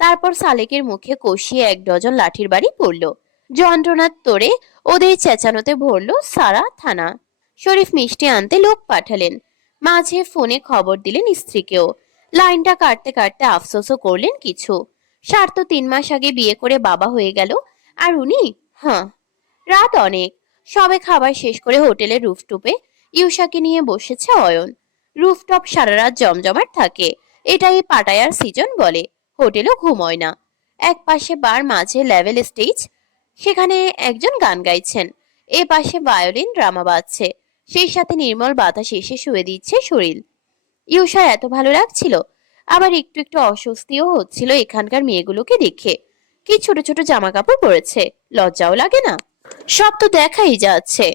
তারপর সালেকের মুখে কষিয়ে 1 ডজন লাঠির বাড়ি পড়ল। যন্ত্রণার তোড়ে ওদের চেঁচানোতে ভরল সারা থানা। শরীফ মিষ্টি আনতে লোক পাঠালেন, মাঝে ফোনে খবর দিলেন স্ত্রীকেও। লাইনটা কাটতে কাটতে আফসোসও করলেন কিছু। সার তো 3 মাস আগে বিয়ে করে বাবা হয়ে গেল, আর উনি, হ্যাঁ। রাত অনেক, সবে খাবার শেষ করে হোটেলের রুফটপে ইউষাকে নিয়ে বসেছে অয়ন। রুফটপ সারা রাত জমজমাট থাকে, এটাই পাটায়ার সিজন বলে। হোটেলও ঘুম হয় না। এক পাশে বার, মাঝে লেভেল স্টেজ, সেখানে একজন গান গাইছেন, এ পাশে ভায়োলিন ড্রামা বাজছে, সেই সাথে নির্মল বাতাস এসে শুয়ে দিচ্ছে শরীর। ইউষার এত ভালো লাগছিল, আবার একটু একটু অস্বস্তিও হচ্ছিল এখানকার মেয়েগুলোকে দেখে। কি ছোট ছোট জামা কাপড় পরেছে, লজ্জাও লাগে না? সব তো দেখাই যাচ্ছে।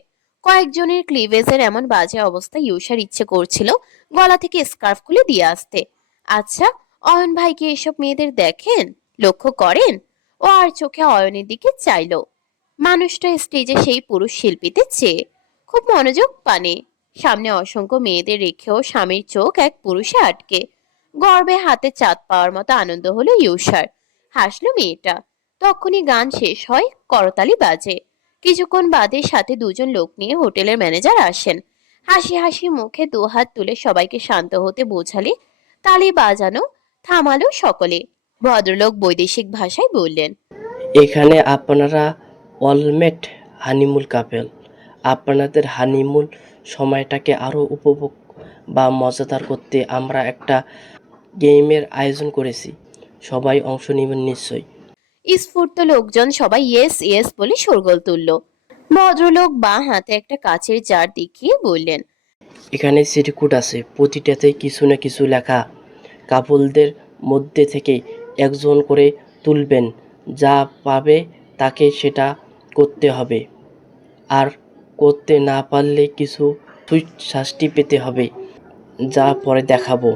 কয়েকজনের ক্লিভেজের এমন বাজে অবস্থা, ইউষার ইচ্ছে করছিল গলা থেকে স্কার্ফ খুলে দিয়ে আসতে। আচ্ছা, অয়ন ভাইকে এসব মেয়েদের দেখেন, লক্ষ্য করেন? ও আর চোখে অয়নের দিকে চাইলো। মানুষটা স্টেজে সেই পুরুষ শিল্পীতে চেয়ে খুব মনোযোগ পানে। সামনে অসংখ্য মেয়েদের রেখেও স্বামীর চোখ এক পুরুষে আটকে। গর্বে হাতে চাঁদ পাওয়ার মতো আনন্দ হলো ইউষার। হাসলো মেয়েটা। তখনই গান শেষ হয়, করতালি বাজে। কিছুক্ষণ বাদে সাথে 2 জন লোক নিয়ে হোটেলের ম্যানেজার আসেন। হাসি হাসি মুখে 2 হাত তুলে সবাইকে শান্ত হতে বোঝালে তালি বাজানো থামালো সকলে। ভদ্রলোক বৈদেশিক ভাষায় বললেন, এখানে আপনারা অলমেট হানিমুন কাপেল। আপনাদের হানিমুন সময়টাকে আরও উপভোগ বা মজাদার করতে আমরা একটা গেমের আয়োজন করেছি। সবাই অংশ নেবেন নিশ্চয়ই। স্ফূর্ত লোকজন সবাই ইয়েস ইয়েস বলে শোরগোল তুলল। ভদ্রলোক বাঁ হাতে একটা কাচের জার দেখিয়ে বললেন, এখানে চিরকুট আছে, প্রতিটাতে কিছু না কিছু লেখা। কাপলদের মধ্যে থেকে একজন করে তুলবেন, যা পাবে তাকে সেটা করতে হবে, আর করতে না পারলে কিছু শাস্তি পেতে হবে, যা পরে দেখাবো।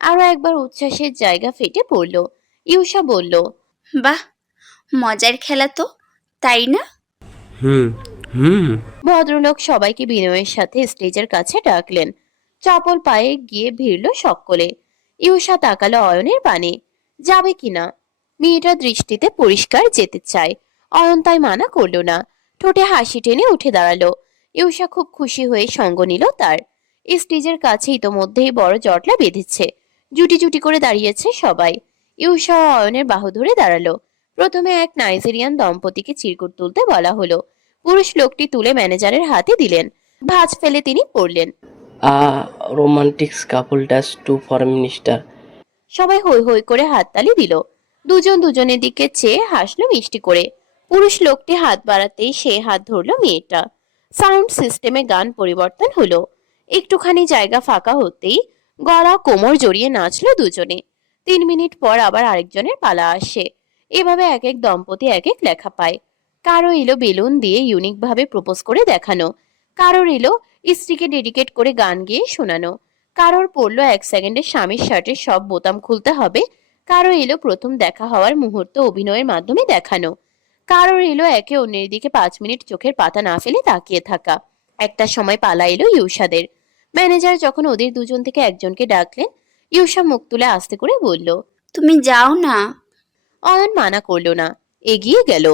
আরো একবার উচ্ছ্বাসের জায়গা ফেটে পড়ল। ইউষা বলল, বাহ, মজার খেলা তো, তাই না? হুম হুম ভদ্রলোক সবাইকে বিনয়ের সাথে স্টেজের কাছে ডাকলেন। চপল পায়ে গিয়ে ভিড়ল সকলে। ইউষা তাকালো অয়নের পানে, যাবে কিনা। মেয়েটা দৃষ্টিতে পরিষ্কার যেতে চায়, অয়ন তাই মানা করলো না। ঠোঁটে হাসি টেনে উঠে দাঁড়ালো। ইউষা খুব খুশি হয়ে সঙ্গ নিল তার। স্টেজের কাছে ইতোমধ্যেই বড় জটলা বেঁধেছে, জুটি জুটি করে দাঁড়িয়েছে সবাই। ইউষা ও অয়নের বাহু ধরে দাঁড়ালো। প্রথমে এক নাইজেরিয়ান দম্পতিকে চিরকুট তুলতে বলা হলো। পুরুষ লোকটি তুলে ম্যানেজারের হাতে দিলেন। ভাঁজ ফেলে তিনি পড়লেন, আ রোমান্টিক্স কাপল ড্যাশ টু ফরেন মিনিস্টার। সবাই হৈ হৈ করে হাততালি দিল। 2 জন দুজনের দিকে চেয়ে হাসলো মিষ্টি করে। পুরুষ লোকটি হাত বাড়াতেই সে হাত ধরলো মেয়েটা। সাউন্ড সিস্টেমে গান পরিবর্তন হলো। একটুখানি জায়গা ফাঁকা হতেই গলা কোমর জড়িয়ে নাচলো 2 জনে। 3 মিনিট পর আবার আরেকজনের পালা আসে। এভাবে এক এক দম্পতি এক এক লেখা পায়। কারো এলো বেলুন দিয়ে ইউনিক ভাবে প্রপোজ করে দেখানো, কারোর এলো স্ত্রীকে ডেডিকেট করে গান গেয়ে শোনানো, কারোর পড়লো 1 সেকেন্ডে স্বামীর শার্টের সব বোতাম খুলতে হবে, কারো এলো প্রথম দেখা হওয়ার মুহূর্ত অভিনয়ের মাধ্যমে দেখানো, কারোর এলো একে অন্যের দিকে 5 মিনিট চোখের পাতা না ফেলে তাকিয়ে থাকা। একটা সময় পালা এলো ইউষাদের। ম্যানেজার যখন ওদের 2 জন থেকে একজনকে ডাকলেন, ইউষা মুখ তুলে আস্তে করে বলল, তুমি যাও না। অয়ন মানা করলো না, এগিয়ে গেল।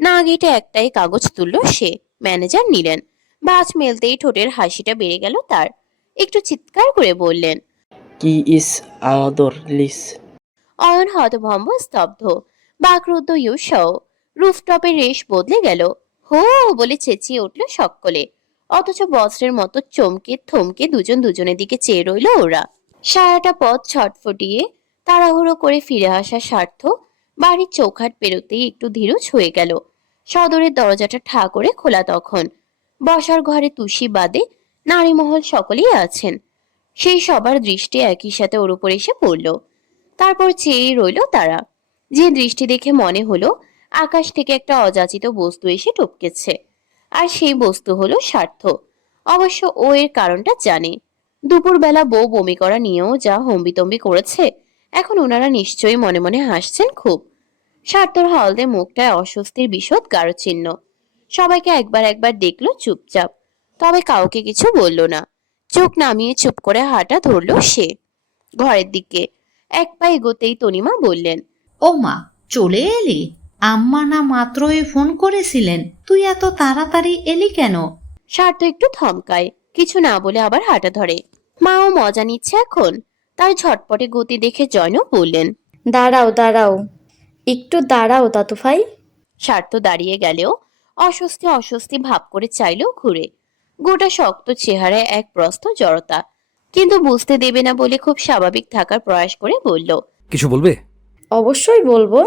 না ঘেটে একটাই কাগজ তুলল সে। ম্যানেজার নিলেন। ভাঁজ মেলতেই ঠোঁটের হাসিটা বেড়ে গেল তার। একটু চিৎকার করে বললেন, কি ইস আমাদের লিস। অয়ন হতভম্ব, স্তব্ধ। বাকরুদ্ধ ইউষাও। রুফটপের রেশ বদলে গেল। হো বলে চেঁচিয়ে উঠল সকলে। অথচ বজ্রের মতো চমকে থমকে 2 জন 2 জনের দিকে চেয়ে রইল ওরা। সারাটা পথ ছটফটিয়ে তাড়াহুড়ো করে ফিরে আসা স্বার্থ বাড়ির চৌখাট পেরোতেই একটু ধীরজ হয়ে গেল। সদরের দরজাটা ঠা করে খোলা তখন। বসার ঘরে তুষি বাদে নারীমহল সকলেই আছেন। সেই সবার দৃষ্টি একই সাথে ওর উপর এসে পড়ল। তারপর চেয়ে রইল তারা। যে দৃষ্টি দেখে মনে হলো আকাশ থেকে একটা অযাচিত বস্তু এসে টপকেছে। আর সেই বস্তু হলো স্বার্থ। অবশ্য ও এর কারণটা জানে। দুপুরবেলা বউ বমি করা নিয়েও যা হম্বিতম্বি করেছে, এখন ওনারা নিশ্চয়ই মনে মনে হাসছেন খুব। স্বার্থর হলদে মুখটায় অস্বস্তির বিশদ গাঢ় চিহ্ন। সবাইকে একবার একবার দেখলো চুপচাপ, তবে কাউকে কিছু বলল না। চোখ নামিয়ে চুপ করে হাঁটা ধরলো সে। ঘরের দিকে এক পা এগোতেই তনিমা বললেন, ও মা, চলে এলি? আম্মা না মাত্রই ফোন করেছিলেন, তুই এত তাড়াতাড়ি এলি কেন? স্বার্থ একটু থমকায়, কিছু না বলে আবার হাঁটা ধরে। মাও মজা নিচ্ছে এখন। তার ঝটপটে গতি দেখে জয়নব বললেন, দাঁড়াও দাঁড়াও, একটু দাঁড়াও দাদু ভাই। স্বার্থ দাঁড়িয়ে গেলেও অস্বস্তি অস্বস্তি ভাব করে চাইলো ঘুরে। গোটা শক্ত চেহারায় এক প্রস্থ জড়তা, কিন্তু বুঝতে দেবে না বলে খুব স্বাভাবিক থাকার প্রয়াস করে বলল, কিছু বলবে? অবশ্যই বলবো,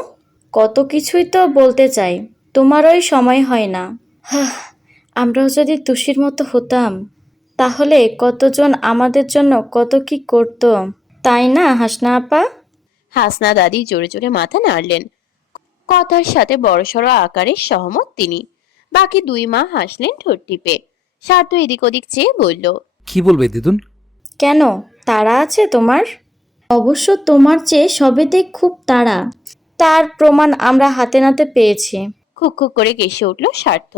কত কিছুই তো বলতে চাই, তোমার ওই সময় হয় না। হাহ, আমরাও যদি তুষির মতো হতাম, তাহলে কতজন আমাদের জন্য কত কি করতো, তাই না হাসনা আপা? হাসনা দাদি জোরে জোরে মাথা নাড়লেন। কথার সাথে বড়সড় আকারের সহমত তিনি। বাকি দুই মা হাসলেন ঠোঁট টিপে। স্বার্থ এদিক ওদিক চেয়ে বলল, কি বলবে দিদুন? কেন, তাড়া আছে তোমার? অবশ্য তোমার চেয়ে সবেতেই খুব তাড়া, তার প্রমাণ আমরা হাতে নাতে পেয়েছি। খুক খুক করে কেসে উঠল স্বার্থ।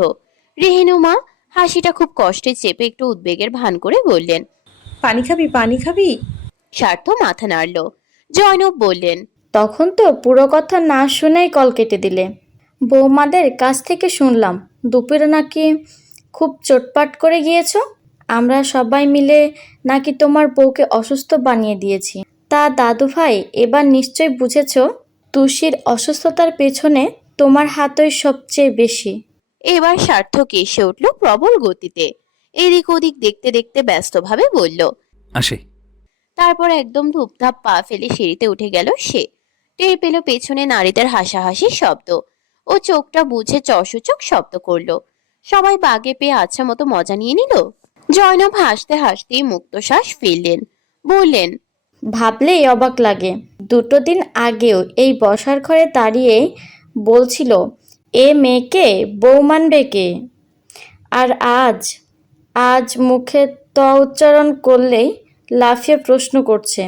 রেহেনুমা হাসিটা খুব কষ্টে চেপে একটু উদ্বেগের ভান করে বললেন। পানি খাবি, পানি খাবি? স্বার্থ মাথা নাড়ল। জয়নব বললেন, তখন তো পুরো কথা না শুনেই কল কেটে দিলে। বৌমাদের কাছ থেকে শুনলাম দুপুরে নাকি খুব চোটপাট করে গিয়েছো। আমরা সবাই মিলে নাকি তোমার বউকে অসুস্থ বানিয়ে দিয়েছি। তা দাদু ভাই, এবার নিশ্চয় বুঝেছো তুষির অসুস্থতার পেছনে তোমার হাতই সবচেয়ে বেশি। এবার স্বার্থ কেসে উঠল প্রবল গতিতে। এদিক ওদিক দেখতে দেখতে ব্যস্তভাবে বলল। আসে। তারপর একদম ধূপধাপ পা ফেলে সিঁড়িতে উঠে গেল সে। টের পেল পেছনে নারীদের হাসাহাসির শব্দ। ও চোখটা বুঝে চসূচক শব্দ করলো। সবাই বাগে পেয়ে আচ্ছা মতো মজা নিয়ে নিল। জয়নব হাসতে হাসতেই মুক্তশ্বাস ফেললেন, বললেন, ভাবলেই অবাক লাগে, 2 দিন আগেও এই বসার ঘরে দাঁড়িয়ে বলছিল এ মেয়েকে বউ মানবে কে, আর আজ আজ মুখে ত উচ্চারণ করলেই লাফিয়ে প্রশ্ন করছে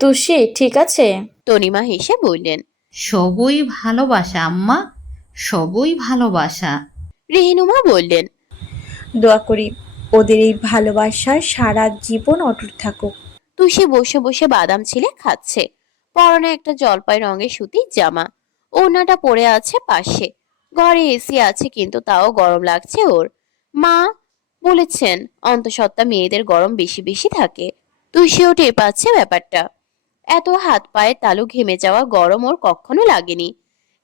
তুষি ঠিক আছে? তনিমা হেসে বললেন। সবই ভালোবাসা আম্মা, সবই ভালোবাসা। রেহেনুমা বললেন, দোয়া করি ওদের এই ভালোবাসা সারা জীবন অটুট থাকুক। তুষি বসে বসে বাদাম ছিলে খাচ্ছে। পরনে একটা জলপাই রঙের সুতির জামা। ওড়নাটা পড়ে আছে পাশে। ঘরে এসি আছে, কিন্তু তাও গরম লাগছে ওর। মা বলেছেন অন্তঃসত্ত্বা মেয়েদের গরম বেশি বেশি থাকে। তুষিও টের পাচ্ছে ব্যাপারটা। এত হাত পায়ের তালু ঘেমে যাওয়া গরম ওর কখনো লাগেনি।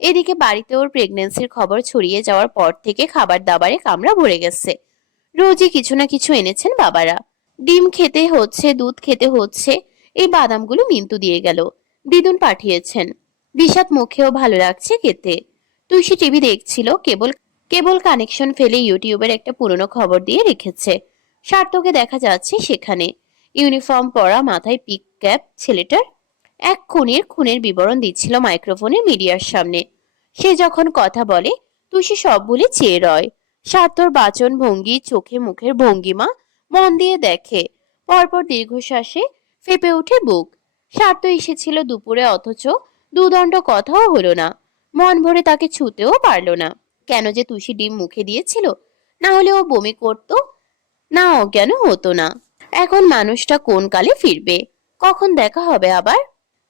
এদিকে বাড়িতে ওর প্রেগন্যান্সির খবর ছড়িয়ে যাওয়ার পর থেকে খাবার দাবারে কামড়া ভরে গেছে। রোজই কিছু না কিছু এনেছেন বাবারা। ডিম খেতে হচ্ছে, দুধ খেতে হচ্ছে। এই বাদামগুলো মিন্তু দিয়ে গেল, দিদুন পাঠিয়েছেন। বিষাদ মুখেও ভালো লাগছে খেতে। তুষি টিভি দেখছিল, কেবল কেবল কানেকশন ফেলে ইউটিউবের একটা পুরনো খবর দিয়ে রেখেছে। সার্থকে দেখা যাচ্ছে সেখানে। ইউনিফর্ম পরা, মাথায় পিক ক্যাপ ছেলেটার। এক খুনের বিবরণ দিচ্ছিল মাইক্রোফোনের মিডিয়ার সামনে। সে যখন কথা বলে তুষি সব বলে চেয়ে রয়। সার্থর বাচন ভঙ্গি, চোখে মুখের ভঙ্গিমা মন দিয়ে দেখে। পরপর দীর্ঘশ্বাসে ফেপে ওঠে বুক। সার্থ এসেছিল দুপুরে, অথচ দুদণ্ড কথাও হলো না। মন ভরে তাকে ছুতেও পারলো না। কেন যে তুষি ডিম মুখে দিয়েছিল? না হলে ও বমি করতো, না অজ্ঞান হতো না। এখন মানুষটা কোন কালে ফিরবে? কখন দেখা হবে আবার?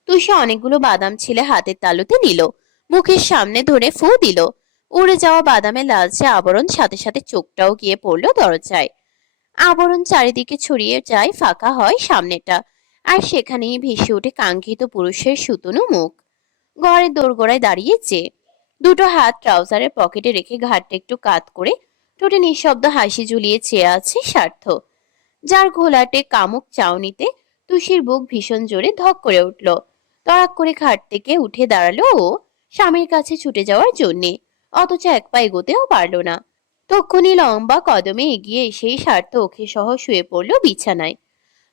তুষি অনেকগুলো বাদাম ছিলে হাতের তালুতে নিল, মুখের সামনে ধরে ফু দিল। উড়ে যাওয়া বাদামের লালচে আবরণ সাথে সাথে চোখটাও গিয়ে পড়লো দরজায়। আবরণ চারিদিকে ছড়িয়ে যায়, ফাঁকা হয় সামনেটা। আর সেখানেই ভেসে ওঠে কাঙ্ক্ষিত পুরুষের সুতনু মুখ। ঘরের দোরগোড়ায় দাঁড়িয়ে চেয়ে, দুটো হাত ট্রাউজারের পকেটে রেখে ঘাটটা একটু কাত করে ঠোঁটে নিঃশব্দ হাসি ঝুলিয়ে চেয়ে আছে স্বার্থ, যার ঘোলাটে কামুক চাউনিতে তুষির বুক ভীষণ জোরে ধক করে উঠল। তড়াক করে খাট থেকে উঠে দাঁড়ালো ও, স্বামীর কাছে ছুটে যাওয়ার জন্যে। অথচ এক পা এগোতেও পারল না। তক্ষুনি লম্বা কদমে এগিয়ে এসেই স্বার্থ ওকে সহ শুয়ে পড়লো বিছানায়।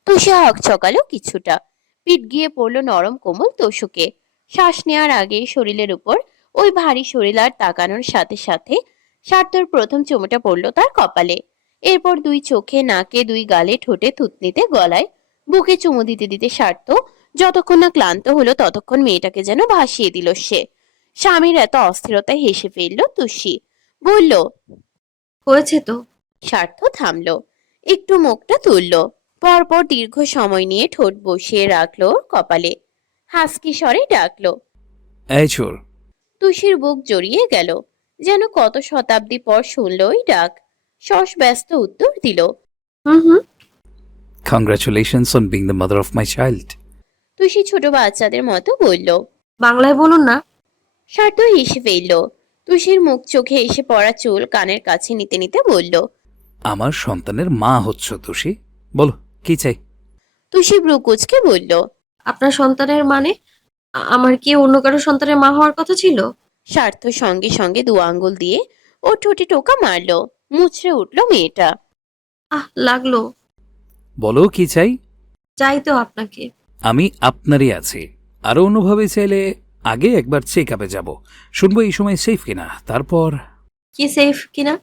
তুষি হক চকালো কিছুটা, পিঠ গিয়ে পড়লো নরম কোমল তোষকে। শ্বাস নেওয়ার আগে শরীরের উপর ওই ভারী শরীর আর তাকানোর সাথে সাথে স্বার্থর প্রথম চুমুটা পড়লো তার কপালে। এরপর দুই চোখে, নাকে, দুই গালে, ঠোঁটে, থুতনিতে, গলায়, বুকে চুমু দিতে দিতে স্বার্থ যতক্ষণ না ক্লান্ত হলো ততক্ষণ মেয়েটাকে যেন ভাসিয়ে দিল সে। স্বামীর এত অস্থিরতায় হেসে ফেললো তুষি, বলল, হয়েছে তো। স্বার্থ থামলো, একটু মুখটা তুললো। পরপর দীর্ঘ সময় নিয়ে ঠোঁট বসিয়ে রাখলো ওর কপালে। হাসকি স্বরে ডাকলো। এই চোর। তুষির বুক জড়িয়ে গেল, যেন কত শতাব্দী পর শুনল ওই ডাক। শশ ব্যস্ত উত্তর দিল। হুম হুম। Congratulations on being the mother of my child. Tushi ছোট বাচ্চাদের মতো বলল। বাংলায় বলুন না। সার্থ হেসে ফেলল। তুষির মুখ চোখে এসে পড়া চুল কানের কাছে নিতে নিতে বলল। আমার সন্তানের মা হচ্ছ তুষি, বলো কি চাই? তুষি ব্রু কুঁচকে বলল। আপনার সন্তানের মানে আমার কি অন্য কারো সন্তানের মা হওয়ার কথা ছিল? স্বার্থ সঙ্গে সঙ্গে দু আঙ্গুল দিয়ে ও ঠোঁটে টোকা মারল। মুচড়ে উঠল মেয়েটা। লাগলো। বলো কি চাই? চাই তো আপনাকে। আমি আপনারই আছি। আরো অন্যভাবে চাইলে আগে একবার চেক আপে যাব, শুনবো এই সময় সেফ কিনা, তারপর। কি সেফ কিনা?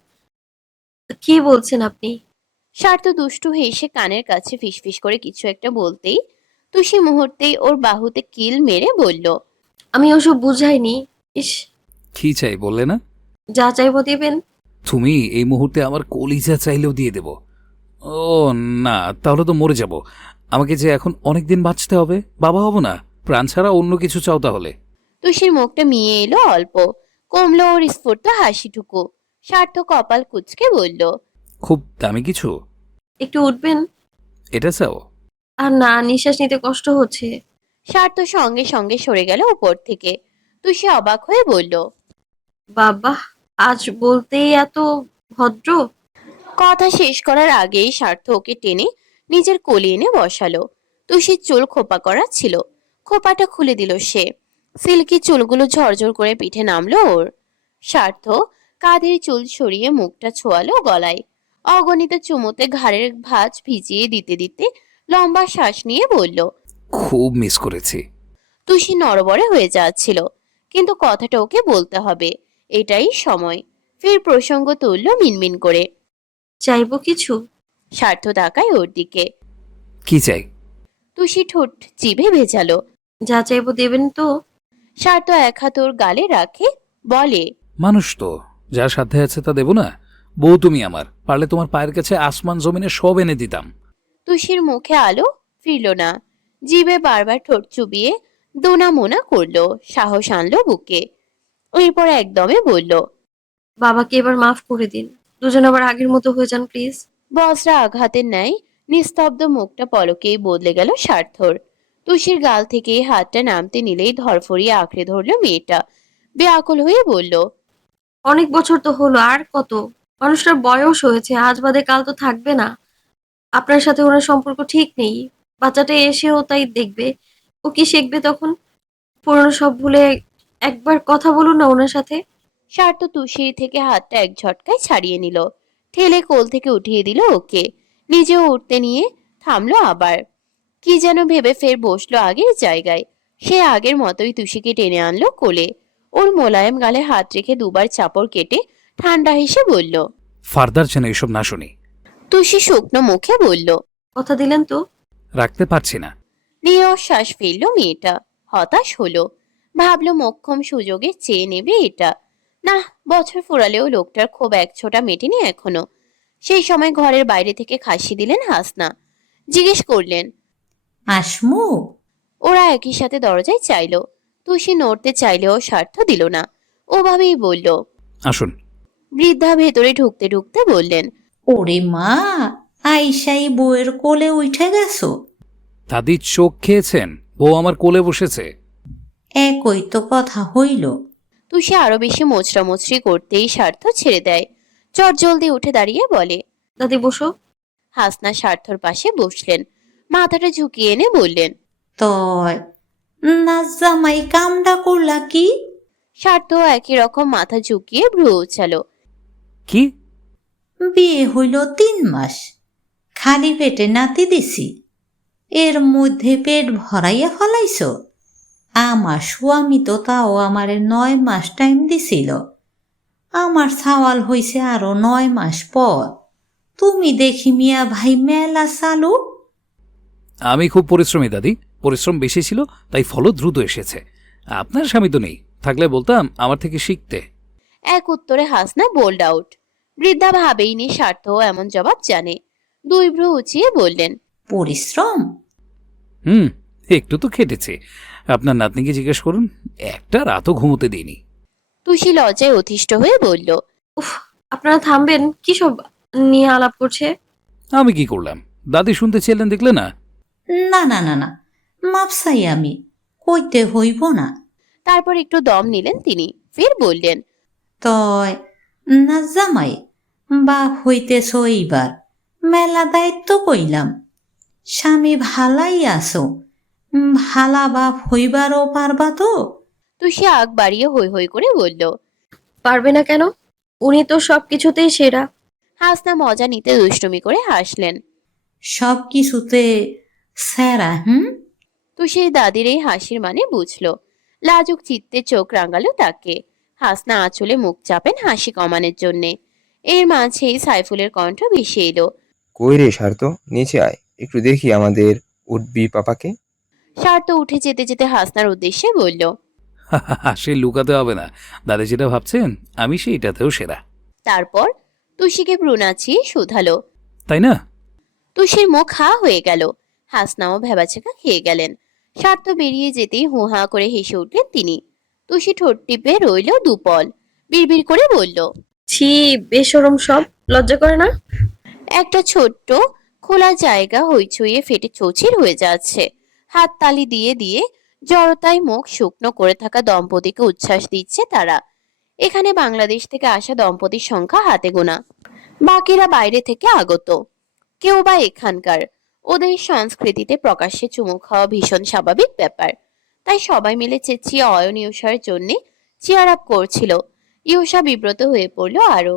কি বলছেন আপনি? স্বার্থ দুষ্টু হেসে কানের কাছে ফিসফিস করে কিছু একটা বলতেই তুষি মুহূর্তেই ওর বাহুতে কিল মেরে বলল। আমি ওসব বুঝাইনি। ইস, কি চাই বললে না? যা চাইবো দেবেন। তুমি এই মুহূর্তে আমার কলিজা চাইলেও দিয়ে দেব। ও না, তাহলে তো মরে যাব। আমাকে যে এখন অনেকদিন বাঁচতে হবে, বাবা হব না। প্রাণ ছাড়া অন্য কিছু চাও তাহলে? তুষির মুখটা মিয়ে এলো অল্প, কমলো ওর স্ফুর্ত হাসিটুকু। স্বার্থ কপাল কুঁচকে বলল। খুব দামি কিছু? একটু উঠবেন? এটা চাও? আর না, নিঃশ্বাস নিতে কষ্ট হচ্ছে। স্বার্থ সঙ্গে সঙ্গে সরে গেল উপর থেকে। তুষি অবাক হয়ে বলল। বাবা, আজ বলতেই এত ভদ্র। কথা শেষ করার আগেই স্বার্থ ওকে টেনে নিজের কোলে এনে বসালো। তুষির চুল খোপা করা ছিল, খোপাটা খুলে দিল সে। সিল্কি চুলগুলো ঝরঝর করে পিঠে নামলো ওর। স্বার্থ কাঁধের চুল সরিয়ে মুখটা ছোয়ালো গলায়। অগণিত চুমুতে ঘাড়ের ভাঁজ ভিজিয়ে দিতে দিতে লম্বা শ্বাস নিয়ে বলল। খুব মিস করেছি। তুষি নড়বড়ে হয়ে যাচ্ছিল, কিন্তু কথাটা ওকে বলতে হবে, এটাই সময়। ফের প্রসঙ্গ তুললো মিনমিন করে। চাইবো কিছু? স্বার্থ তাকায় ওর দিকে। কি চাই? তুষি ঠোঁট জিভে ভেজালো। যা চাইবো দেবেন তো? স্বার্থ এক হাত ওর গালে রাখে বলে। মানুষ তো, যার সাধ্যে আছে তা দেব না? বউ তুমি আমার, পারলে তোমার পায়ের কাছে আসমান জমিনে সব এনে দিতাম। তুষির মুখে আলো ফিরল না। জিভে বারবার ঠোঁট চুবিয়ে দোনা মোনা করলো, সাহস আনলো বুকে। এরপর একদমে বলল। বাবাকে এবার মাফ করে দিন। দুজন আবার আগের মতো হয়ে যান প্লিজ। বজ্রা আঘাতের ন্যায় নিস্তব্ধ মুখটা পলকেই বদলে গেল স্বার্থর। তুষির গাল থেকে হাতটা নামতে নিলেই ধরফরিয়ে আঁকড়ে ধরল মেয়েটা। ব্যাকুল হয়ে বলল। অনেক বছর তো হলো, আর কত? মানুষটার বয়স হয়েছে, আজ বাদে কাল তো থাকবে না। আপনার সাথে ওনার সম্পর্ক ঠিক নেই। বাচ্চাটা এসেও তাই দেখবে। ও কি শিখবে তখন? পুরনো সব ভুলে একবার কথা বলুন না ওনার সাথে। স্বার্থ তুষির থেকে হাতটা এক ঝটকায় ছাড়িয়ে নিল, ঠেলে কোল থেকে উঠিয়ে দিল ওকে। নিজেও উঠতে নিয়ে থামলো আবার। কি যেন ভেবে ফের বসলো আগের জায়গায়। সে আগের মতোই তুষিকে টেনে আনলো কোলে। ওর মোলায়েম গালে হাত রেখে দুবার চাপড় কেটে ঠান্ডা হেসে বলল। ফার্দার যেন এসব না শুনি। তুষি শুকনো মুখে বলল। কথা দিলেন তো? রাখতে পারছি না। নিঃশ্বাস ফেলল মেয়েটা, হতাশ হলো। ভাবলো মোক্ষম সুযোগে চেয়ে নেবে এটা। না, বছর ফুরালেও লোকটার ক্ষোভ এক ছোটা মেটেনি এখনো। সেই সময় ঘরের বাইরে থেকে খাসি দিলেন হাসনা। জিজ্ঞেস করলেন। আসমু? ওরা একই সাথে দরজায় চাইলো। তুষি নড়তে চাইলেও স্বার্থ দিল না, ওভাবেই বলল। আসুন। বৃদ্ধা ভেতরে ঢুকতে ঢুকতে বললেন। ওরে মা, আইসাই বউয়ের কোলে উঠে গেছো? দাদি চোখ খেয়েছেন, বউ আমার কোলে বসেছে। একই তো কথা হইল। তুষি আরো বেশি মোচড়া মোচড়ি করতেই স্বার্থ ছেড়ে দেয়। চট জলদি উঠে দাঁড়িয়ে বলে। দাদি বসো। হাসনা স্বার্থর পাশে বসলেন, মাথাটা ঝুঁকিয়ে এনে বললেন। তয় না জামাই কামডা করলা কি? স্বার্থ একই রকম মাথা ঝুঁকিয়ে ভ্রু উচালো। কি? বিয়ে হইল 3 মাস, খালি পেটে নাতি দিছি, এর মধ্যে পেট ভরাইয়া ফলাইছ? আমার স্বামী তো তাও আমারে 9 মাস টাইম দিছিল। আমার সাওয়াল হইছে আরো 9 মাস পর। তুমি দেখি মিয়া ভাই মেলা চালু। আমি খুব পরিশ্রমী দাদি, পরিশ্রম বেশি ছিল তাই ফলও দ্রুত এসেছে। আপনার স্বামী তো নেই, থাকলে বলতাম আমার থেকে শিখতে। এক উত্তরে হাসনা বোল্ড আউট। বৃদ্ধা ভাবেইনি স্বার্থ এমন জবাব জানে। দুই ভ্রু উঁচিয়ে বললেন। পরিশ্রম। হুম, একটু তো খেটেছে। আপনার নাতনিকে জিজ্ঞেস করুন, একটা রাতও ঘুমোতে দিইনি। তুষি লজ্জায় অতিষ্ঠ হয়ে বলল, আপনারা থামবেন, কি সব নিয়ে আলাপ করছে? আমি কি করলাম? দাদি শুনতে চেলেন, দেখলে না? না না না না, মাপ চাই আমি, কইতে হইব না। তারপর একটু দম নিলেন তিনি, ফের বললেন, তয় না জামাই, বাপ হইতেছ এইবার, মেলা দায়িত্ব কইলাম। স্বামী ভালাই আছো, ভালা বাপ হইবারও পারবা তো? তুষি আগ বাড়িয়ে হৈ হৈ করে বলল। পারবে না কেন? উনি তো সবকিছুতেই সেরা। হাসনা মজা নিতে দুষ্টুমি করে হাসলেন। সব কিছুতে স্যারা। তুষির দাদির এই হাসির মানে বুঝলো। লাজুক চিত্তে চোখ রাঙালো তাকে। হাসনা আঁচলে মুখ চাপেন হাসি কমানোর জন্যে। এর মাঝেই সাইফুলের কণ্ঠ ভেসে এলো। কই রে স্বার্থ, নিচে আয়, একটু দেখি আমাদের উঠবি পাপাকে। স্বার্থ উঠে যেতে যেতে হাসনার উদ্দেশ্যে বলল, সে লুকাতে হবে না, দাদি যেটা ভাবছেন আমি সেইটাতেও সেরা। তারপর তুষিকে প্রুনাচিয়ে শুধালো। তাই না? তুষির মুখ হা হয়ে গেল। হাসনাও ভেবাচেকা খেয়ে গেলেন। স্বার্থ বেরিয়ে যেতেই হু হা করে হেসে উঠলেন তিনি। তুষি ঠোঁট টিপে রইল দুপল, বিড়বিড় করে বলল, ছি, বেশরম সব, লজ্জা করে না? একটা ছোট্ট খোলা জায়গা হইচইয়ে ফেটে চৌচির হয়ে যাচ্ছে। হাত তালি দিয়ে দিয়ে জড়তায় মুখ শুকনো করে থাকা দম্পতিকে উচ্ছ্বাস দিচ্ছে তারা। এখানে বাংলাদেশ থেকে আসা দম্পতির সংখ্যা হাতে গোনা, বাকিরা বাইরে থেকে আগত। কেউ বা এখানকার। ওদের সংস্কৃতিতে প্রকাশ্যে চুমু খাওয়া ভীষণ স্বাভাবিক ব্যাপার। তাই সবাই মিলে চেঁচিয়ে অয়ন ইউষার জন্য চেয়ার আপ করছিল। ইউষা বিব্রত হয়ে পড়লো আরো।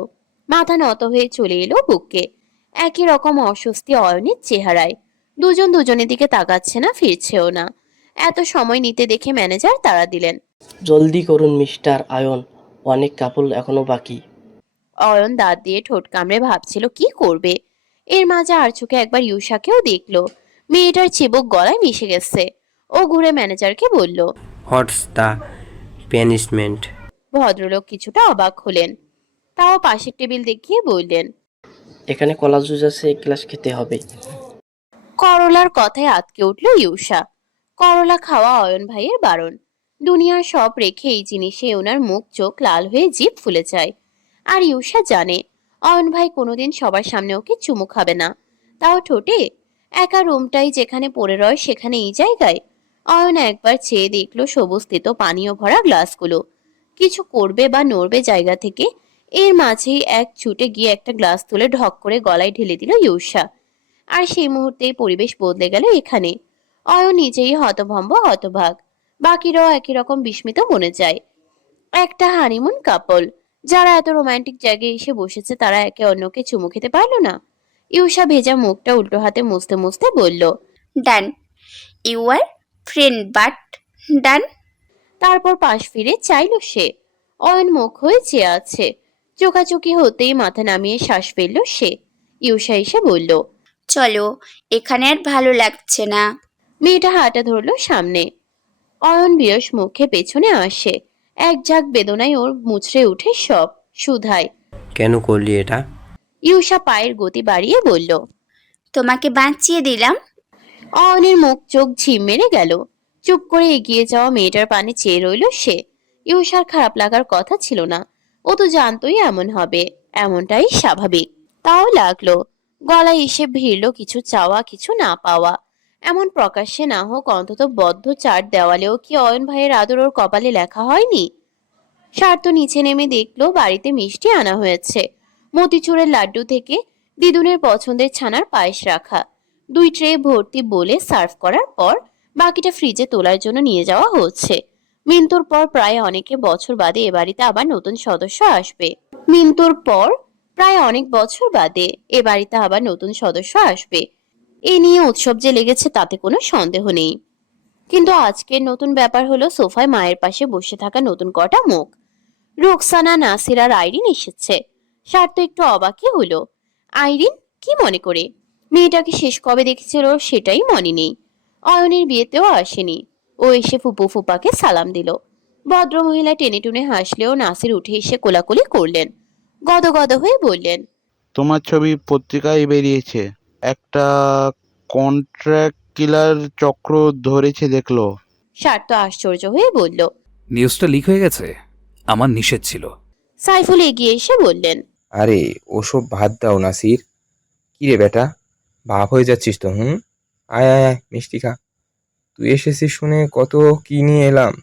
মাথা নত হয়ে চলে এলো বুকে। একই রকম অস্বস্তি অয়নের চেহারায়। দুজন দুজনের দিকে তাকাচ্ছে না, ফিরছেও না। এত সময় নিতে দেখে ম্যানেজার তাড়া দিলেন। জলদি করুন মিস্টার আয়ন, অনেক কাপল এখনো বাকি। অয়ন দাঁত দিয়ে ঠোঁট কামড়ে ভাবছিল কি করবে। এর মাঝে আর চোখে একবার ইউষাকেও দেখলো। মেয়েটার চিবুক গলায় মিশে গেছে। ও ঘুরে ম্যানেজারকে বলল। What's the punishment? ভদ্রলোক কিছুটা অবাক হলেন, তাও পাশের টেবিল দেখিয়ে বললেন, এখানে কলা জুস আছে, এক গ্লাস খেতে হবে। করলার কথায় আটকে উঠল ইউষা। করলা খাওয়া অয়ন ভাইয়ের বারণ। দুনিয়ার সব রেখে এই জিনিসে ওনার মুখ চোখ লাল হয়ে জিভ ফুলে যায়। আর ইউষা জানে অয়ন ভাই কোনোদিন সবার সামনে ওকে চুমু খাবে না, তাও ঠোঁটে। একা রুমটাই যেখানে পড়ে রয় সেখানে এই জায়গায়। অয়ন একবার চেয়ে দেখলো সবুজস্থিত পানীয় ভরা গ্লাসগুলো। কিছু করবে বা নড়বে জায়গা থেকে, এর মাঝেই এক ছুটে গিয়ে একটা গ্লাস তুলে ঢক করে গলায় ঢেলে দিল ইউষা। আর সেই মুহূর্তেই পরিবেশ বদলে গেল এখানে। অয়ন নিজেই হতভম্ব হতভাগ, বাকিরাও একই রকম বিস্মিত মনে যায়। একটা হানিমুন কাপল, যারা এত রোমান্টিক জায়গায় এসে বসেছে, তারা একে অন্যকে চুমু খেতে পারলো না। ইউষা ভেজা মুখটা উল্টো হাতে মুছতে মুছতে বলল, ডান। ইউ আর ফ্রেন্ড বাট ডান। তারপর পাশ ফিরে চাইল সে। অয়ন মুখ হয়ে চেয়ে আছে। চোখাচোখি হতেই মাথা নামিয়ে শ্বাস ফেলল সে। ইউষা এসে বলল, চলো, এখানে আর ভালো লাগছে না। মেয়েটা হাঁটা ধরলো সামনে। অয়ন বিরস মুখে পেছনে আসে। এক ঝাঁক বেদনায় ওর মুচড়ে উঠে সব শুধায়। কেন করলি এটা? ইউষা পায়ের গতি বাড়িয়ে বলল, তোমাকে বাঁচিয়ে দিলাম। অয়নের মুখ চোখ ঝিম মেরে গেল। চুপ করে এগিয়ে যাওয়া মেয়েটার পানে চেয়ে রইল সে। ইউষার খারাপ লাগার কথা ছিল না, ও তো জানতোই এমন হবে, এমনটাই স্বাভাবিক। তাও লাগলো। গলায় এসে ভিড়ল কিছু চাওয়া কিছু না পাওয়া। এমন প্রকাশ্যে না হোক, অন্তত বদ্ধ চার দেওয়ালেও কি অয়ন ভাইয়ের আদর ওর কপালে লেখা হয়নি? স্বার্থ নিচে নেমে দেখলো বাড়িতে মিষ্টি আনা হয়েছে। মতিচুরের লাড্ডু থেকে দিদুনের পছন্দের ছানার পায়েস রাখা। 2 ট্রে ভর্তি বলে সার্ভ করার পর বাকিটা ফ্রিজে তোলার জন্য নিয়ে যাওয়া হচ্ছে। মিন্তুর পর প্রায় অনেক বছর বাদে এ বাড়িতে আবার নতুন সদস্য আসবে। এ নিয়ে উৎসব যে লেগেছে তাতে কোনো সন্দেহ নেই। কিন্তু আজকের নতুন ব্যাপার হলো সোফায় মায়ের পাশে বসে থাকা নতুন কটা মুখ। রোকসানা, নাসির আর আইরিন এসেছে। স্বার্থ একটু অবাকই হলো। আইরিন কি মনে করে? মেয়েটাকে শেষ কবে দেখেছিল সেটাই মনে নেই। অয়নের বিয়েতেও আসেনি। ও এসে ফুপু ফুপাকে সালাম দিল। ভদ্রমহিলা টেনে টুনে হাসলেও নাসির উঠে এসে কোলাকুলি করলেন। গদগদ হয়ে বললেন, তোমার ছবি পত্রিকায় বেরিয়েছে, একটা কন্ট্রাক্ট কিলার চক্র ধরেছে দেখলো। স্বার্থ আশ্চর্য হয়ে বলল। নিউজটা লিক হয়ে গেছে? আমার নিষেধ ছিল। সাইফুল এগিয়ে এসে বললেন। আরে ওসব বাদ দাও নাসির। কি রে বেটা, ভাব হয়ে যাচ্ছিস তো? আয় আয় আয়, মিষ্টি খা। তুই এসেছিস শুনে কত কি নিয়ে এলাম।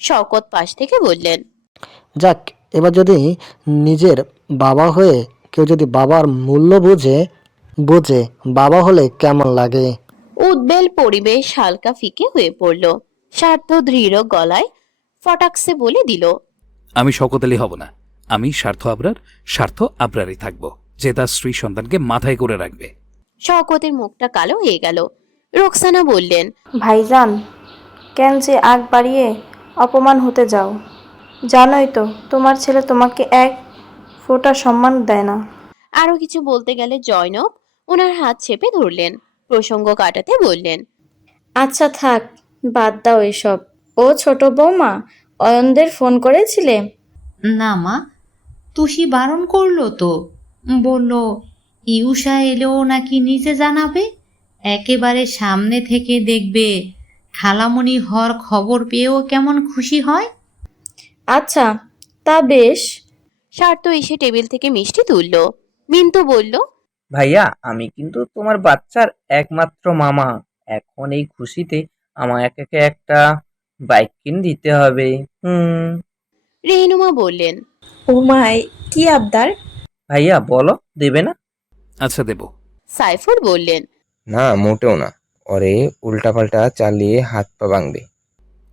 শওকত পাশ থেকে বললেন। যাক, এবার যদি নিজের বাবা হয়ে কেউ যদি বাবার মূল্য বোঝে বাবা হলে কেমন লাগে। উদ্বেল পরিবেশ হালকা ফিকে হয়ে পড়ল। স্বার্থ দৃঢ় গলায় ফটাকসে বলে দিল। আমি শওকত আলী হব না। আমি স্বার্থ আবরারই থাকবো, যে তার স্ত্রী সন্তানকে মাথায় করে রাখবে। শওকতের মুখটা কালো হয়ে গেল। রোকসানা বললেন। ভাইজান, কেন যে আগ বাড়িয়ে অপমান হতে যাও? জানোই তো তোমার ছেলে তোমাকে এক ফোঁটা সম্মান দেয় না। আরো কিছু বলতে গেলে জয়নব ওনার হাত চেপে ধরলেন। প্রসঙ্গ কাটাতে বললেন। আচ্ছা থাক, বাদ দাও এসব। ও ছোট বৌমা, অয়নদের ফোন করেছিলে? না মা, তুষি বারণ করলো তো। বলল ইউষা এলেও নাকি নিজে জানাবে, একেবারে সামনে থেকে দেখবে। খালামণি হওয়ার খবর পেয়েও কেমন খুশি হয়। আচ্ছা, তা বেশ। স্বার্থ এসে টেবিল থেকে মিষ্টি তুলল। মিন্তু বলল। ভাইয়া, আমি কিন্তু তোমার বাচ্চার একমাত্র মামা। এখন এই খুশিতে আমাকে একটা বাইক কিনে দিতে হবে। রেহনুমা বললেন। ও মাই, কি আবদার? ভাইয়া বলো, দেবে না? আচ্ছা, দেব। সাইফুল বললেন। না, মোটেও না। ওরে উল্টাপাল্টা চালিয়ে হাত পা ভাঙবে।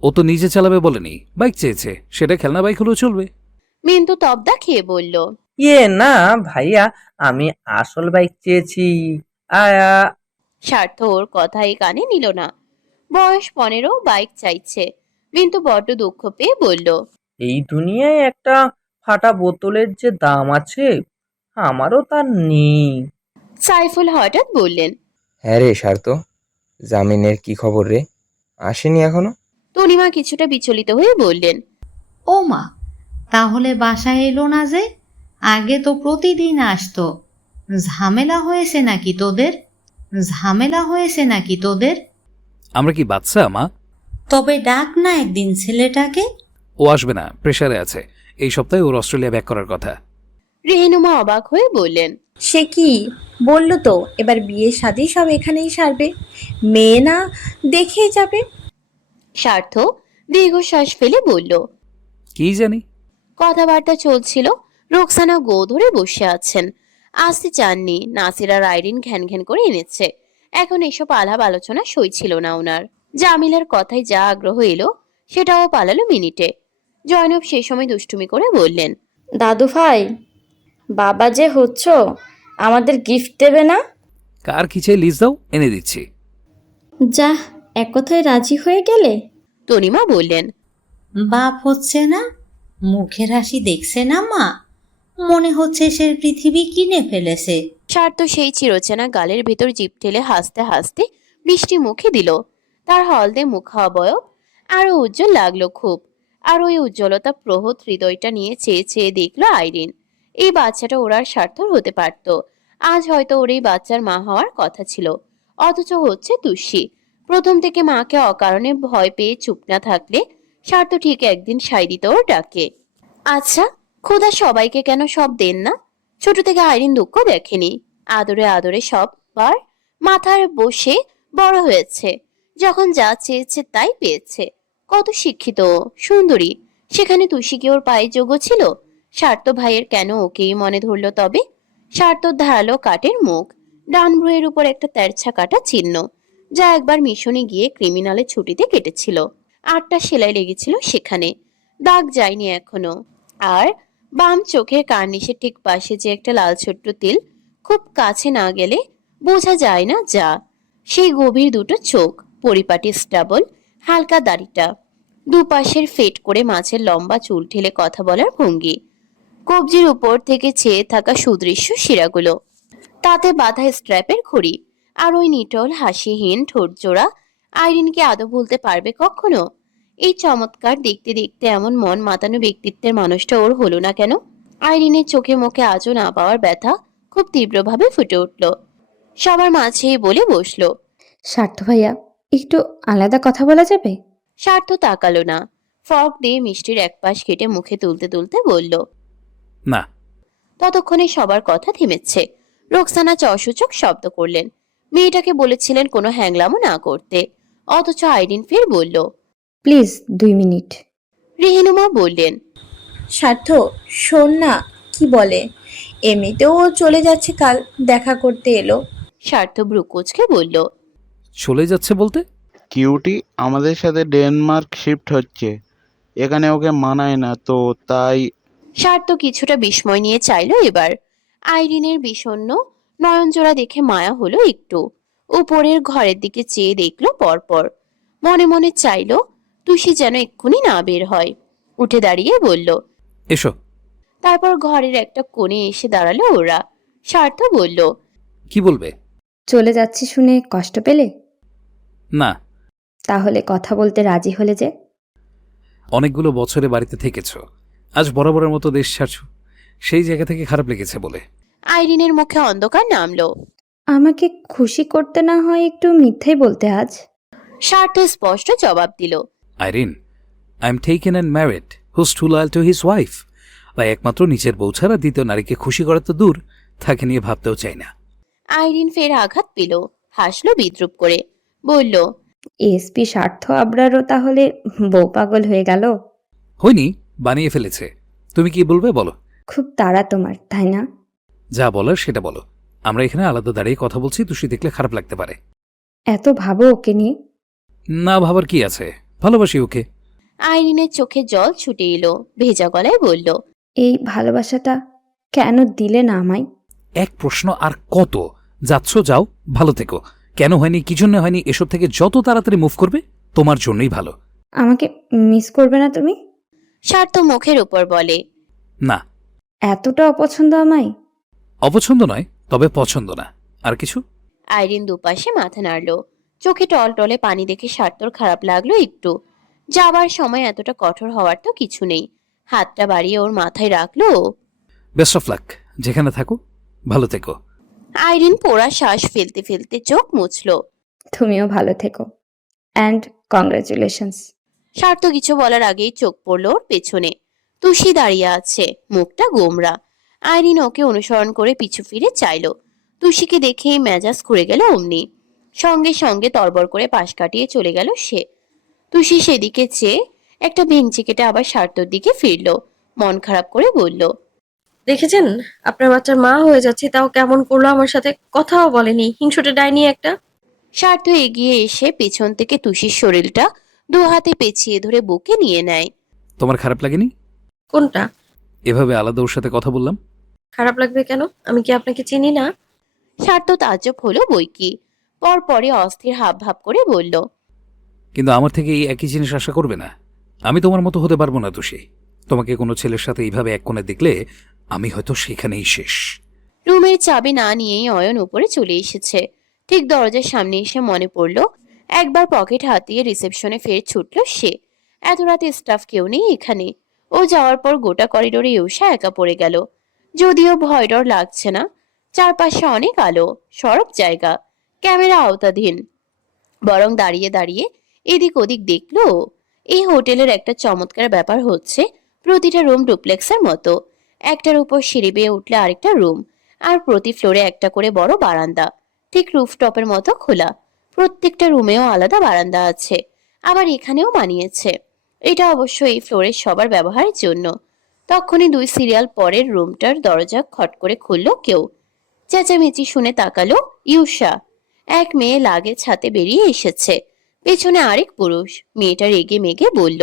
ও তো নিজে চালাবে বলেনি, বাইক চেয়েছে, সেটা খেলনা বাইক হলেও চলবে। মিন্তু তবদা খেয়ে বলল। না ভাইয়া, আমি আসল বাইক চেয়েছি। আয়া। স্বার্থ ওর কথাই কানে নিল না। বয়স 15, বাইক চাইছে। মিন্তু বড্ড দুঃখ পেয়ে বলল। এই দুনিয়ায় একটা ফাটা বোতলের যে দাম আছে, আমারও তার নেই। সাইফুল হঠাৎ বললেন। হ্যাঁ রে স্বার্থ, জামিনের কি খবর রে? আসেনি এখনো? তনিমা কিছুটা বিচলিত হয়ে বললেন। ও মা, তাহলে বাসায় এলো না যে? আগে তো প্রতিদিন আসতো। ঝামেলা হয়েছে নাকি তোদের? আমরা কি বাচ্চা মা? তবে ডাক না একদিন ছেলেটাকে। ও আসবে না, প্রেসারে আছে। এই সপ্তাহে ওর অস্ট্রেলিয়া ব্যাক করার কথা। রেহনুমা অবাক হয়ে বললেন। সে কি বললো তো এবার বিয়ে শাদী সব এখানেই সারবে, মেয়ে না দেখেই যাবে। স্বার্থ দীর্ঘশ্বাস ফেলে বলল। কি জানি। কথাবার্তা চলছিল। রোকসানা গো ধরে বসে আছেন। আসতে চাননি। নাসির আর আইরিন ঘ্যান ঘ্যান করে এনেছে। এখন এসব আলাপ আলোচনা সই ছিল না ওনার। জামিলার কথায় যা আগ্রহ এলো সেটাও পালালো মিনিটে। জয়নব সে সময় দুষ্টুমি করে বললেন। দাদু ভাই, বাবা যে হচ্ছ, আমাদের গিফট দেবে না? কার কি চাই লিস্ট দাও, এনে দিচ্ছি। যা, এক কথায় রাজি হয়ে গেলে। তনিমা বললেন। বাপ হচ্ছে না, মুখের হাসি দেখছে না মা? মনে হচ্ছে সে পৃথিবী কিনে ফেলেছে। স্বার্থ সেই চিরচেনা গালের ভেতর জিভ ঠেলে হাসতে হাসতে মিষ্টি মুখে দিল। তার হলদে মুখাবয়ব আরো উজ্জ্বল লাগলো খুব। আর ওই উজ্জ্বলতা প্রহত হৃদয়টা নিয়ে চেয়ে চেয়ে দেখলো আইরিন। এই বাচ্চাটা ওর আর স্বার্থর হতে পারত। আজ হয়তো ওর এই বাচ্চার মা হওয়ার কথা ছিল, অথচ হচ্ছে তুষ্যি। প্রথম থেকে মাকে অকারণে ভয় পেয়ে চুপ না থাকলে স্বার্থ ঠিক একদিন সাই দিত ওর ডাকে। আচ্ছা, খোদা সবাইকে কেন সব দেন না? ছোট থেকে আইরিন দুঃখ দেখেনি। আদরে আদরে সববার মাথার বসে বড় হয়েছে। যখন যা চেয়েছে তাই পেয়েছে। কত শিক্ষিত, সুন্দরী। সেখানে তুষি কি ওর পায়ে যোগ্য ছিল? স্বার্থ ভাইয়ের কেন ওকেই মনে ধরলো তবে? স্বার্থ ধারালো কাঠের মুখ, ডান ভ্রুয়ের উপর একটা তেরছা কাটা চিহ্ন, যা একবার মিশনে গিয়ে ক্রিমিনালের ছুটিতে কেটেছিল। 8টা সেলাই লেগেছিল সেখানে, দাগ যায়নি এখনো। আর বাম চোখের কার্নিশের ঠিক পাশে যে একটা লাল ছোট্ট তিল, খুব কাছে না গেলে বোঝা যায় না যা। সেই গভীর দুটো চোখ, পরিপাটি স্টাবল, হালকা দাড়িটা, দুপাশের ফেট করে মাছের লম্বা চুল ঠেলে কথা বলার ভঙ্গি, কবজির উপর থেকে চেয়ে থাকা সুদৃশ্য শিরাগুলো, তাতে বাঁধা স্ট্র্যাপের ঘড়ি, আর ওই নিটল হাসিহীন ঠোঁট জোড়া। আইরিনকে আদৌ ভুলতে পারবে কখনো? এই চমৎকার দেখতে দেখতে এমন মন মাতানো ব্যক্তিত্বের মানুষটা ওর হলো না কেন? আইরিনের চোখে মুখে আজও না পাওয়ার ব্যথা খুব তীব্রভাবে ফুটে উঠল। সবার মাঝেই বলে বসলো। স্বার্থ ভাইয়া, একটু আলাদা কথা বলা যাবে? স্বার্থ তাকালো না, ফর্ক দিয়ে মিষ্টির এক পাশ কেটে মুখে তুলতে তুলতে বলল। না। ততক্ষণে সবার কথা থেমেছে। রোকসানা চসূচক শব্দ করলেন। মেয়েটাকে বলেছিলেন কোনো হ্যাংলামো না করতে, অথচ আইরিন ফের বলল। Please 2 minute. রেহেনুমা বললেন। স্বার্থ, শোন না কি বলে। এমনিতেও ও চলে যাচ্ছে, কাল দেখা করতে এলো। স্বার্থ ব্রুকুচকে বলল। চলে যাচ্ছে বলতে? কিউটি আমাদের সাথে ডেনমার্ক শিফট হচ্ছে, এখানে ওকে মানায় না তো তাই। স্বার্থ কিছুটা বিস্ময় নিয়ে চাইল এবার। আইরিনের বিষণ্ণ নয়নজোড়া দেখে মায়া হলো একটু। উপরের ঘরের দিকে চেয়ে দেখলো পরপর। মনে মনে চাইল তুষি যেন এক্ষুনি না বের হয়। উঠে দাঁড়িয়ে বলল। এসো। তারপর ঘরের একটা কোণে এসে দাঁড়ালো ওরা। স্বার্থ বলল। কি বলবে? চলে যাচ্ছি শুনে কষ্ট পেলে? না। তাহলে কথা বলতে রাজি হলে যে? অনেকগুলো বছরে বাড়িতে থেকেছ, আজ বরাবরের মতো দেশ ছাড়ছো, সেই জায়গা থেকে খারাপ লেগেছে বলে। আইরিনের মুখে অন্ধকার নামলো। আমাকে খুশি করতে না হয় একটু মিথ্যাই বলতে আজ। স্বার্থ স্পষ্ট জবাব দিল। Irene, I am taken and married who's too loyal to his wife. তাই একমাত্র নিজের বউ ছাড়া দ্বিতীয় নারীকে খুশি করা তো দূর, তাকে নিয়ে ভাবতেও চাই না। আইরিন ফের আঘাত পেল, হাসলো বিদ্রুপ করে, বলল। এসপি স্বার্থ আবরারও তাহলে বউ পাগল হয়ে গেল? হয়নি, বানিয়ে ফেলেছে। তুমি কি বলবে বলো? খুব তাড়া তোমার, তাই না? যা বলার সেটা বলো। আমরা এখানে আলাদা দাঁড়িয়ে কথা বলছি, তুষি দেখলে খারাপ লাগতে পারে। এত ভাবো ওকে নিয়ে? না ভাবার কি আছে, ভালোবাসি ওকে। আইরিনের চোখে জল ছুটে এলো, ভেজা গলায় বলল। এই ভালোবাসাটা কেন দিলে না আমায়? এক প্রশ্ন আর কত? যাচ্ছ যাও, ভালো থেকো। কেন হয়নি, কি জন্য হয়নি, এসব থেকে যত তাড়াতাড়ি মুভ করবে তোমার জন্যই ভালো। আমাকে মিস করবে না তুমি? স্বার্থ মুখের উপর বলে। না। এতটা অপছন্দ আমায়? অপছন্দ নয়, তবে পছন্দ না। আর কিছু? আইরিন দুপাশে মাথা নাড়ল। চোখে টলটলে পানি দেখে স্বার্থর খারাপ লাগলো একটু। যাবার সময় এতটা কঠোর হওয়ার তো কিছু নেই। হাতটা বাড়িয়ে ওর মাথায় রাখলো। বেস্ট অফ লাক, যেখানে থাকো ভালো থেকো। আইরিন পোড়া শ্বাস ফেলতে ফেলতে চোখ মুছল। তুমিও ভালো থেকো, অ্যান্ড কংগ্রাচুলেশনস। স্বার্থ কিছু বলার আগেই চোখ পড়ল ওর পেছনে। তুষি দাঁড়িয়ে আছে, মুখটা গোমরা। আইরিন ওকে অনুসরণ করে পিছু ফিরে চাইল। তুষিকে দেখেই মেজাজ ঘুরে গেল অমনি। সঙ্গে সঙ্গে তরবর করে পাশ কাটিয়ে চলে গেল সে। তুষি সেদিকে চেয়ে একটা ভেঙচি কেটে আবার স্বার্থর দিকে ফিরল। মন খারাপ করে বলল। দেখেছেন, আপনার বাচ্চার মা হয়ে যাচ্ছে, তাও কেমন করলো আমার সাথে, কথাও বলেনি, হিংসুটে ডাইনি একটা। স্বার্থ এগিয়ে এসে পেছন থেকে তুষির শরীরটা দু হাতে পেঁচিয়ে ধরে বুকে নিয়ে নেয়। তোমার খারাপ লাগেনি? কোনটা? এভাবে আলাদা ওর সাথে কথা বললাম। খারাপ লাগবে কেন? আমি কি আপনাকে চিনি না? স্বার্থ তাজ্জব হলো বইকি। পরপরই অস্থির হাব ভাব করে বলল। কিন্তু আমার থেকে এই একই জিনিস আশা করবে না। আমি তোমার মতো হতে পারবো না তুষি। তোমাকে কোনো ছেলের সাথে এইভাবে এক কোণে দেখলে আমি হয়তো সেখানেই শেষ। রুমের চাবি না নিয়েই অয়ন উপরে চলে এসেছে। ঠিক দরজার সামনে এসে মনে পড়ল একবার পকেট হাতিয়ে রিসেপশনে ফের ছুটল সে। এত রাতে স্টাফ কেউ নেই এখানে। ও যাওয়ার পর গোটা করিডোরে ইউষা একা পড়ে গেল। যদিও ভয় ডর লাগছে না, চারপাশে অনেক আলো, সরব জায়গা, ক্যামেরা আওতাধীন। বরং দাঁড়িয়ে দাঁড়িয়ে এদিক ওদিক দেখলো। এই হোটেলের একটা চমৎকার ব্যাপার হচ্ছে প্রতিটা রুম ডুপ্লেক্সের মতো। একটার উপর সিঁড়ি বেয়ে উঠলে আরেকটা রুম, আর প্রতি ফ্লোরে একটা করে বড় বারান্দা, ঠিক রুফটপের মতো খোলা। প্রত্যেকটা রুমেও আলাদা বারান্দা আছে, আবার এখানেও বানিয়েছে। এটা অবশ্য এই ফ্লোরের সবার ব্যবহারের জন্য। তখনই 2 সিরিয়াল পরের রুমটার দরজা খট করে খুলল কেউ। চেঁচামেচি শুনে তাকালো ইউষা। এক মেয়ে লাগে ছাতে বেরিয়ে এসেছে, পেছনে আরেক পুরুষ। মেয়েটা রেগে মেগে বলল।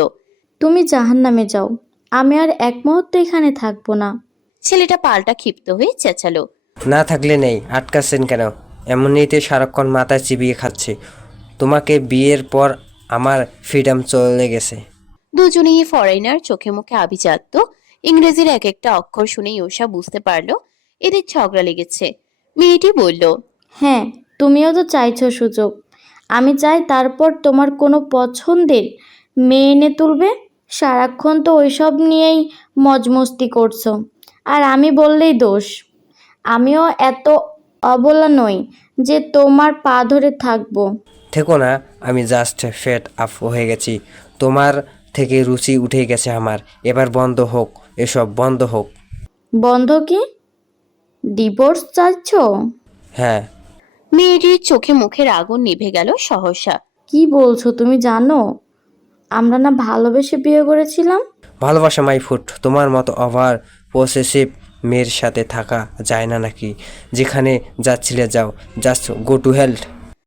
তুমি জাহান্নামে যাও, আমি আর এক মুহূর্ত এখানে থাকবো না। ছেলেটা পাল্টা ক্ষিপ্ত হয়ে চেঁচালো। না থাকলে নেই, আটকাচ্ছেন কেন? এমনিতে সারাক্ষণ মাথা চিবিয়ে খাচ্ছে। তোমাকে বিয়ের পর আমার ফ্রিডম চলে গেছে। দুজনেই ফরেনার, চোখে মুখে আভিজাত্য। ইংরেজির এক একটা অক্ষর শুনে ইউষা বুঝতে পারলো এদের ঝগড়া লেগেছে। মেয়েটি বলল। হ্যাঁ, তুমিও তো চাইছো সুযোগ। আমি চাই তারপর তোমার কোনো পছন্দের মেয়ে এনে তুলবে। সারাক্ষণ তো ওইসব নিয়েই মজমস্তি করছো, আর আমি বললেই দোষ। আমিও এত অবলা নই যে তোমার পা ধরে থাকবো। থেকো না, আমি জাস্ট ফেড আপ হয়ে গেছি। তোমার থেকে রুচি উঠে গেছে আমার। এবার বন্ধ হোক, এসব বন্ধ হোক। বন্ধ কি? ডিভোর্স চাইছ? হ্যাঁ। মেয়েটির চোখে মুখের আগুন নিভে গেল সহসা। কি বলছো তুমি? জানো আমরা না ভালোবেসে বিয়ে করেছিলাম? ভালোবাসা মাই ফুট। তোমার মতো ওভার পসেসিভ মেয়ের সাথে থাকা যায় না নাকি? যেখানে যাচ্ছিলে যাও, জাস্ট গো টু হেল্প।